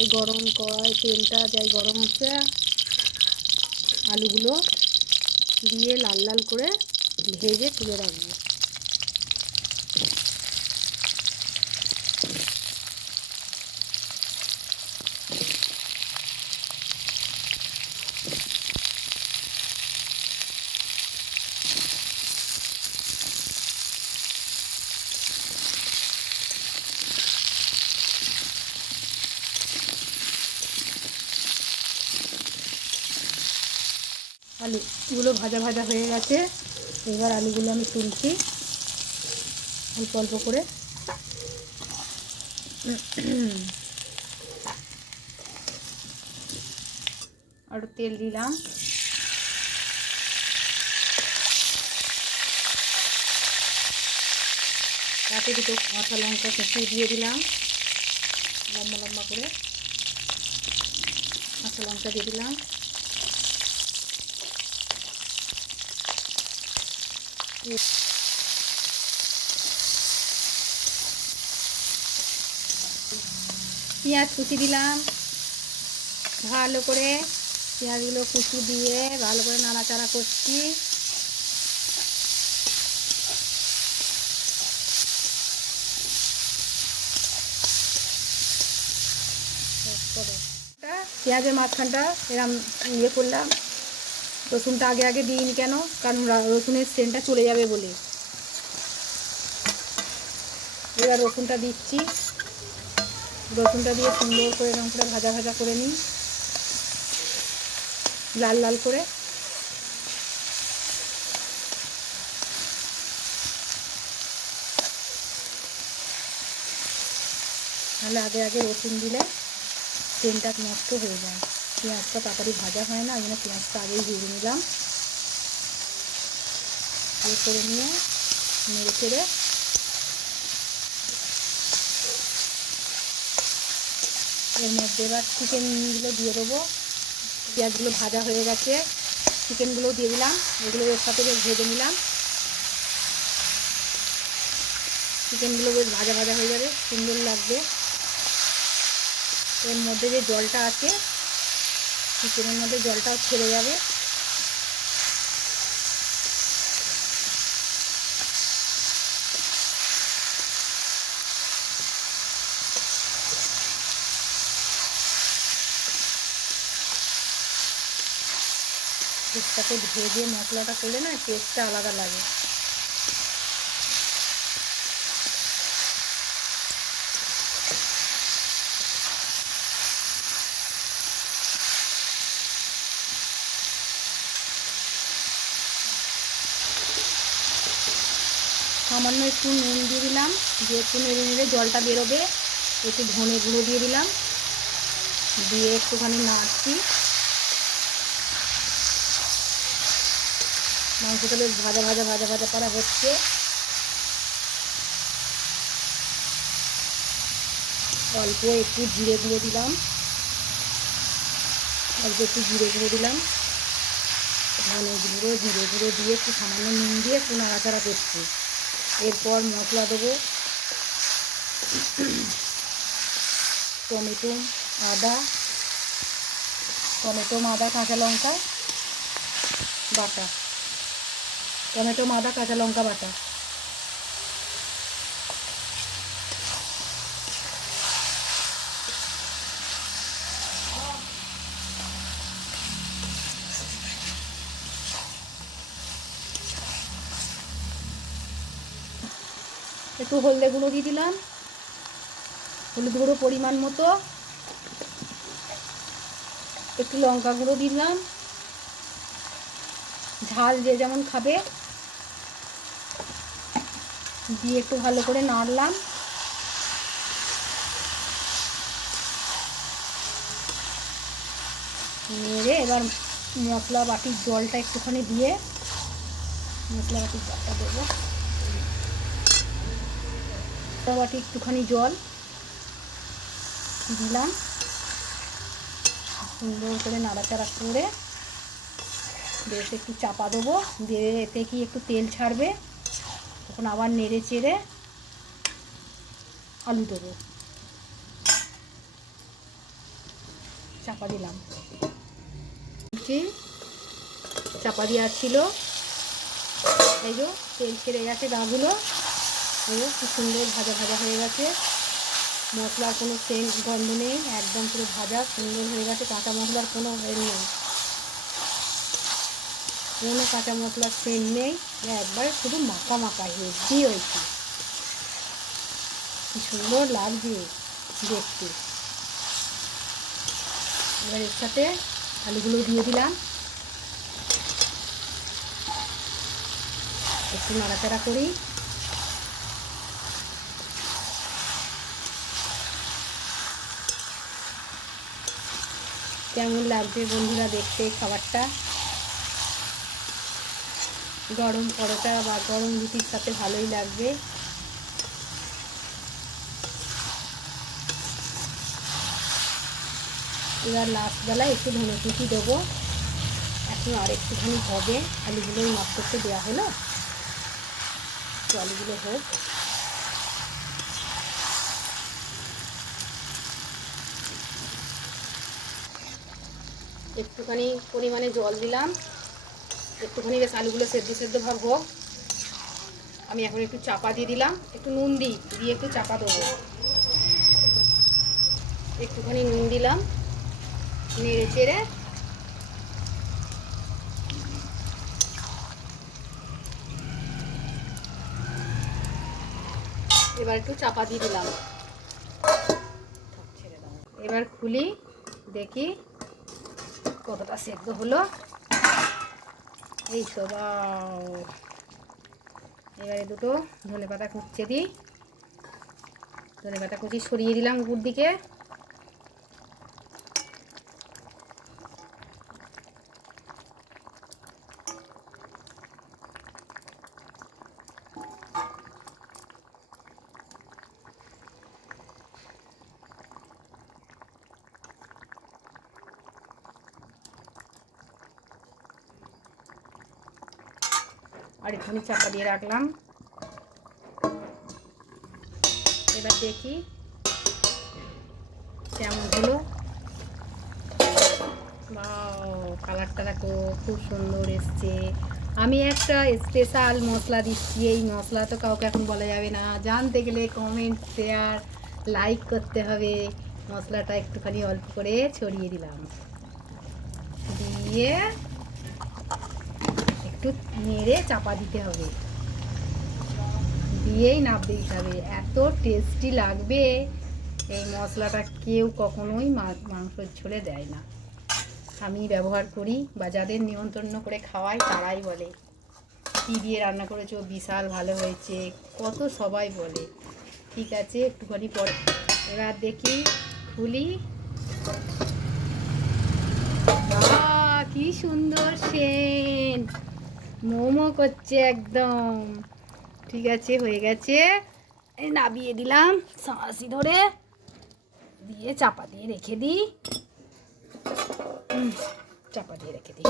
এই গরম কড়াই তেলটা যাই গরম হচ্ছে, আলুগুলো দিয়ে লাল লাল করে ভেজে তুলে রাখবো। আলুগুলো ভাজা ভাজা হয়ে গেছে, এবার আলুগুলো আমি তুলছি অল্প অল্প করে। আর তেল দিলাম, তাতে দুটো কাঁচা লঙ্কা কুচিয়ে দিয়ে দিলাম, লম্বা লম্বা করে কাঁচা লঙ্কা দিয়ে দিলাম। পেঁয়াজ কুচি দিলাম, ভালো করে পেঁয়াজগুলো কুচি দিয়ে ভালো করে নাড়াচাড়া করছি। পেঁয়াজের মাঝখানটা এরম ইয়ে করলাম, রসুনটা আগে আগে দিইনি কেন, কারণ রসুনের সেন্টটা চলে যাবে বলে। এবার রসুনটা দিচ্ছি, রসুনটা দিয়ে সুন্দর করে এরকম করে ভাজা ভাজা করে নিই লাল লাল করে। নাহলে আগে আগে রসুন দিলে তেলটা নষ্ট হয়ে যায়, পেঁয়াজটা তাড়াতাড়ি ভাজা হয় না, ওই জন্য পেঁয়াজটা আগেই ভেজে নিলাম। ইয়ে করে নিয়ে নেড়ে চেড়ে এর মধ্যে এবার চিকেনগুলো দিয়ে দেবো। পেঁয়াজগুলো ভাজা হয়ে গেছে, চিকেনগুলো দিয়ে দিলাম, এগুলো এর সাথে বেশ ভেজে নিলাম। চিকেনগুলো বেশ ভাজা ভাজা হয়ে যাবে, সুন্দর লাগবে। এর মধ্যে যে জলটা আছে চিকেনের মধ্যে জলটাও ছেড়ে যাবে। পেস্টটাকে ভেজে মশলাটা করলে না টেস্টটা আলাদা লাগে। সামান্য একটু নুন দিয়ে দিলাম, দিয়ে একটু নেড়ে নেড়ে জলটা বেরোবে, একটু ধনে গুঁড়ো দিয়ে দিলাম, দিয়ে একটুখানি নাড়ছি। মাংসটা বেশ ভাজা ভাজা ভাজা ভাজা করা হচ্ছে। অল্প একটু জিরে গুঁড়ো দিলাম, অল্প একটু জিরে গুঁড়ো দিলাম, ধনে গুঁড়ো জিরে গুঁড়ো দিয়ে একটু সামান্য নুন দিয়ে একটু নাড়াচাড়া করছি। এরপর মশলা দেবো, টমেটো আদা কাঁচা লঙ্কা বাটা, টমেটো আদা কাঁচা লঙ্কা বাটা। একটু হলদে গুঁড়ো দিয়ে দিলাম, হলুদ গুঁড়ো পরিমাণ মতো, একটু লঙ্কা গুঁড়ো দিলাম, ঝাল যে যেমন খাবে দিয়ে একটু ভালো করে নাড়লাম। নেড়ে এবার মশলা বাটির জলটা একটুখানি দিয়ে, মশলা বাটির জলটা দেবো, মশলা বাটি একটুখানি জল দিলাম, সুন্দর করে নাড়াচাড়া করে বেশ একটু চাপা দেবো, দিয়ে এতে কি একটু তেল ছাড়বে, তখন আবার নেড়ে চেড়ে আলু দেবো। চাপা দিলাম। চাপা দেওয়া ছিল, এই যে তেল ছেড়ে গেছে গাগুলো, এই যে কি সুন্দর ভাজা ভাজা হয়ে গেছে, মশলার কোনো সেন্ট গন্ধ নেই, একদম পুরো ভাজা সুন্দর হয়ে গেছে, কাঁচা মশলার কোনো নেই, কোনো কাঁচা মশলার সেন্ট নেই, একবারে শুধু মাখা মাখা হেভি হয়েছে, কি সুন্দর লাগছে দেখতে। এবার এর সাথে আলুগুলো দিয়ে দিলাম, একটু নাড়াচাড়া করি। কেমন লাগছে বন্ধুরা দেখতে খাবারটা? গরম পরোটা বা গরম রুটির সাথে ভালোই লাগবে। এবার লাস্ট বেলায় একটু ধনে কুচি দেবো, এখন আর একটুখানি হবে, আলুগুলোই মাছ করতে দেওয়া হলো, তো আলুগুলো হোক। একটুখানি পরিমাণে জল দিলাম, একটুখানি বেশ আলুগুলো সেদ্ধ ভাব হোক। আমি এখন একটু চাপা দিয়ে দিলাম, একটু নুন দিয়ে একটু চাপা দেবো, একটুখানি নুন দিলাম, নেড়ে চেড়ে এবার একটু চাপা দিয়ে দিলাম। এবার খুলি দেখি কতটা সেদ্ধ হলো। এই তো এবারে দুটো ধনেপাতা কুচে দিই, ধনেপাতা কুচি সরিয়ে দিলাম উপর দিকে। আর একটুখানি চাপা দিয়ে রাখলাম। এবার দেখি কেমন হলো। কালারটা দেখো খুব সুন্দর এসছে। আমি একটা স্পেশাল মশলা দিচ্ছি, এই মশলা তো কাউকে এখন বলা যাবে না, জানতে গেলে কমেন্ট শেয়ার লাইক করতে হবে। মশলাটা একটুখানি অল্প করে ছড়িয়ে দিলাম, দিয়ে একটু নেড়ে চাপা দিতে হবে, দিয়েই নাড়তে দিতে হবে। এত টেস্টি লাগবে এই মশলাটা, কেউ কখনোই মাংসের ঝোলে দেয় না। আমি ব্যবহার করি বা যাদের নিমন্ত্রণ করে খাওয়াই তারাই বলে কী দিয়ে রান্না করেছো, বিশাল ভালো হয়েছে, কত সবাই বলে। ঠিক আছে, একটুখানি পরে এবার দেখি, খুলি, কি সুন্দর সেন্ট, মোমো করছে একদম। ঠিক আছে, হয়ে গেছে, নামিয়ে দিলাম সাঁড়াশি ধরে, দিয়ে চাপা দিয়ে রেখে দিই, চাপা দিয়ে রেখে দিই।